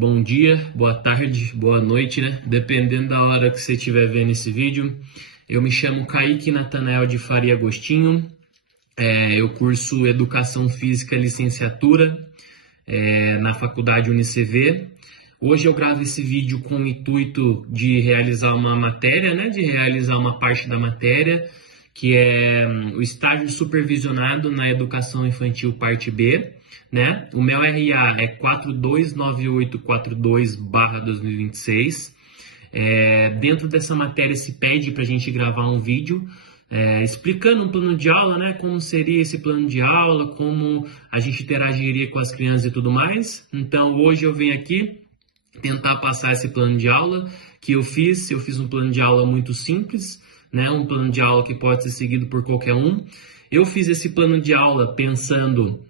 bom dia, boa tarde, boa noite, né? Dependendo da hora que você estiver vendo esse vídeo. Eu me chamo Kaique Natanael de Faria Agostinho, eu curso Educação Física Licenciatura na Faculdade UniCV. Hoje eu gravo esse vídeo com o intuito de realizar uma matéria, né? De realizar uma parte da matéria, que é o estágio supervisionado na Educação Infantil Parte B. Né? O meu RA é 429842/2026. Dentro dessa matéria se pede para a gente gravar um vídeo explicando um plano de aula, né? Como seria esse plano de aula, como a gente interagiria com as crianças e tudo mais. Então hoje eu venho aqui tentar passar esse plano de aula que eu fiz. Eu fiz um plano de aula muito simples, né? Um plano de aula que pode ser seguido por qualquer um. Eu fiz esse plano de aula pensando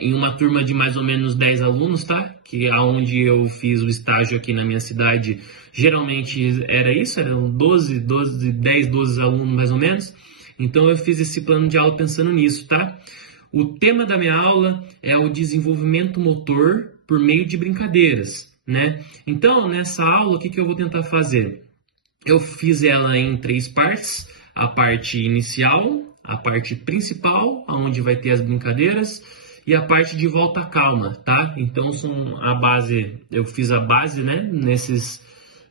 em uma turma de mais ou menos 10 alunos, tá? Que é onde eu fiz o estágio aqui na minha cidade, geralmente era isso, eram 10, 12 alunos mais ou menos. Então eu fiz esse plano de aula pensando nisso, tá? O tema da minha aula é o desenvolvimento motor por meio de brincadeiras, né? Então, nessa aula, o que eu vou tentar fazer? Eu fiz ela em 3 partes: a parte inicial, a parte principal, onde vai ter as brincadeiras, e a parte de volta à calma, tá? Então, eu fiz a base, né?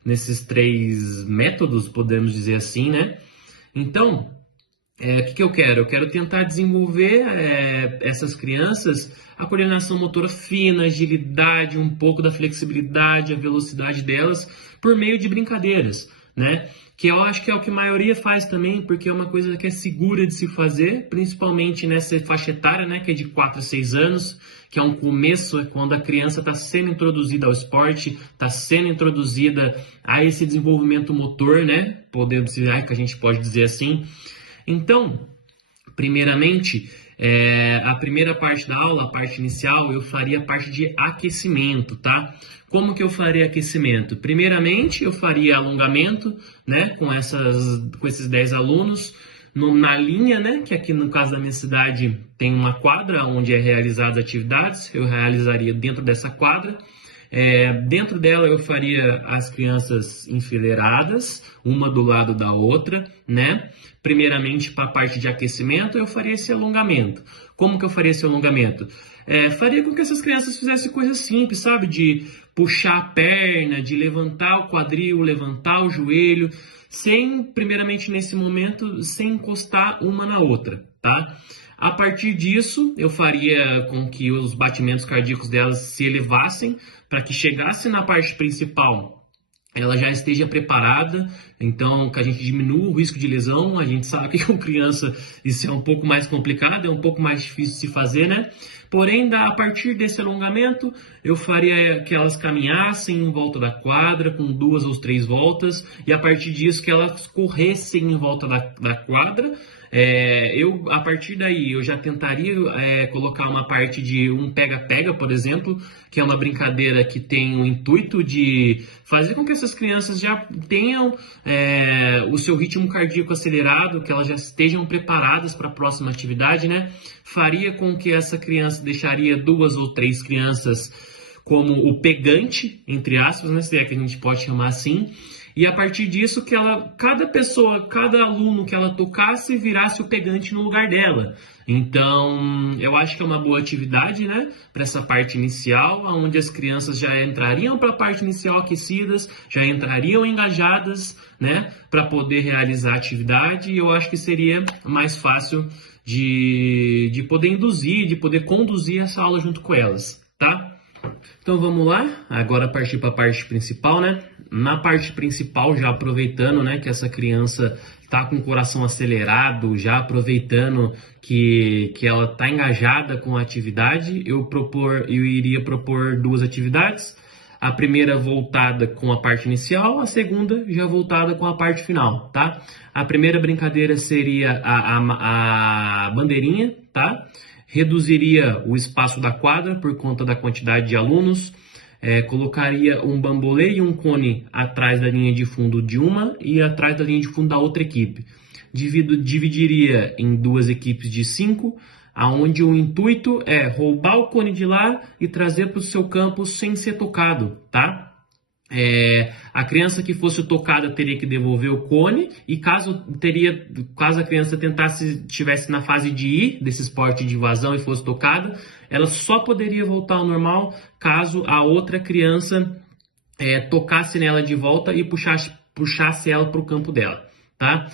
Nesses 3 métodos, podemos dizer assim, né? Então, o que eu quero? Eu quero tentar desenvolver essas crianças a coordenação motora fina, agilidade, um pouco da flexibilidade, a velocidade delas, por meio de brincadeiras, né? Que eu acho que é o que a maioria faz também, porque é uma coisa que é segura de se fazer, principalmente nessa faixa etária, né, que é de 4 a 6 anos, que é um começo, é quando a criança está sendo introduzida ao esporte, está sendo introduzida a esse desenvolvimento motor, né, podemos dizer, que a gente pode dizer assim. Então, primeiramente, a primeira parte da aula, a parte inicial, eu faria a parte de aquecimento, tá? Como que eu faria aquecimento? Primeiramente, eu faria alongamento, né, com esses 10 alunos, na linha, né, que aqui no caso da minha cidade tem uma quadra onde é realizadas atividades, eu realizaria dentro dessa quadra. Dentro dela eu faria as crianças enfileiradas, uma do lado da outra, né? Primeiramente, para a parte de aquecimento, eu faria esse alongamento. Como que eu faria esse alongamento? Faria com que essas crianças fizessem coisas simples, sabe? De puxar a perna, de levantar o quadril, levantar o joelho, primeiramente nesse momento, sem encostar uma na outra, tá? A partir disso, eu faria com que os batimentos cardíacos delas se elevassem, para que chegasse na parte principal, ela já esteja preparada, então que a gente diminua o risco de lesão. A gente sabe que com criança isso é um pouco mais complicado, é um pouco mais difícil de se fazer, né? Porém, a partir desse alongamento, eu faria que elas caminhassem em volta da quadra, com 2 ou 3 voltas, e a partir disso que elas corressem em volta da quadra. A partir daí, eu já tentaria colocar uma parte de um pega-pega, por exemplo, que é uma brincadeira que tem o intuito de fazer com que essas crianças já tenham o seu ritmo cardíaco acelerado, que elas já estejam preparadas para a próxima atividade, né? Faria com que essa criança deixaria 2 ou 3 crianças como o pegante, entre aspas, né? Se é que a gente pode chamar assim. E a partir disso, cada aluno que ela tocasse, virasse o pegante no lugar dela. Então, eu acho que é uma boa atividade, né? Para essa parte inicial, onde as crianças já entrariam para a parte inicial aquecidas, já entrariam engajadas, né? Para poder realizar a atividade. E eu acho que seria mais fácil de poder induzir, de poder conduzir essa aula junto com elas, tá? Então vamos lá, agora partir para a parte principal, né? Na parte principal, já aproveitando, né, que essa criança está com o coração acelerado, já aproveitando que ela está engajada com a atividade, eu iria propor 2 atividades. A primeira voltada com a parte inicial, a segunda já voltada com a parte final, tá? A primeira brincadeira seria a bandeirinha, tá? Reduziria o espaço da quadra por conta da quantidade de alunos, colocaria um bambolê e um cone atrás da linha de fundo de uma e atrás da linha de fundo da outra equipe. Dividiria em 2 equipes de 5, aonde o intuito é roubar o cone de lá e trazer para o seu campo sem ser tocado, tá? A criança que fosse tocada teria que devolver o cone, e caso a criança estivesse na fase de ir desse esporte de invasão e fosse tocada, ela só poderia voltar ao normal caso a outra criança tocasse nela de volta e puxasse ela para o campo dela, tá?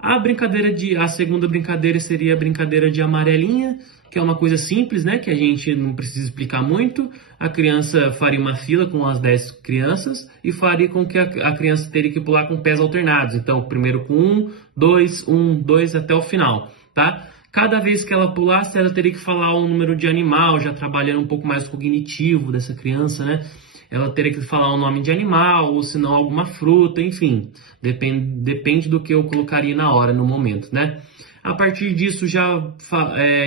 A segunda brincadeira seria a brincadeira de amarelinha, que é uma coisa simples, né? Que a gente não precisa explicar muito. A criança faria uma fila com as 10 crianças e faria com que a criança teria que pular com pés alternados. Então, primeiro com 1, 2 até o final, tá? Cada vez que ela pulasse, ela teria que falar um número de animal, já trabalhando um pouco mais cognitivo dessa criança, né? Ela teria que falar o nome de animal, ou se não alguma fruta, enfim. Depende do que eu colocaria na hora, no momento, né? A partir disso, já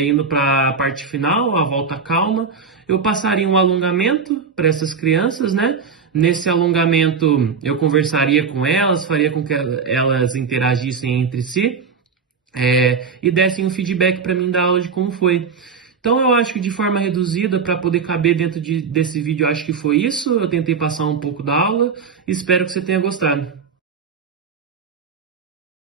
indo para a parte final, a volta calma, eu passaria um alongamento para essas crianças, né? Nesse alongamento, eu conversaria com elas, faria com que elas interagissem entre si, e dessem um feedback para mim da aula de como foi. Então eu acho que de forma reduzida, para poder caber dentro desse vídeo, eu acho que foi isso. Eu tentei passar um pouco da aula, espero que você tenha gostado.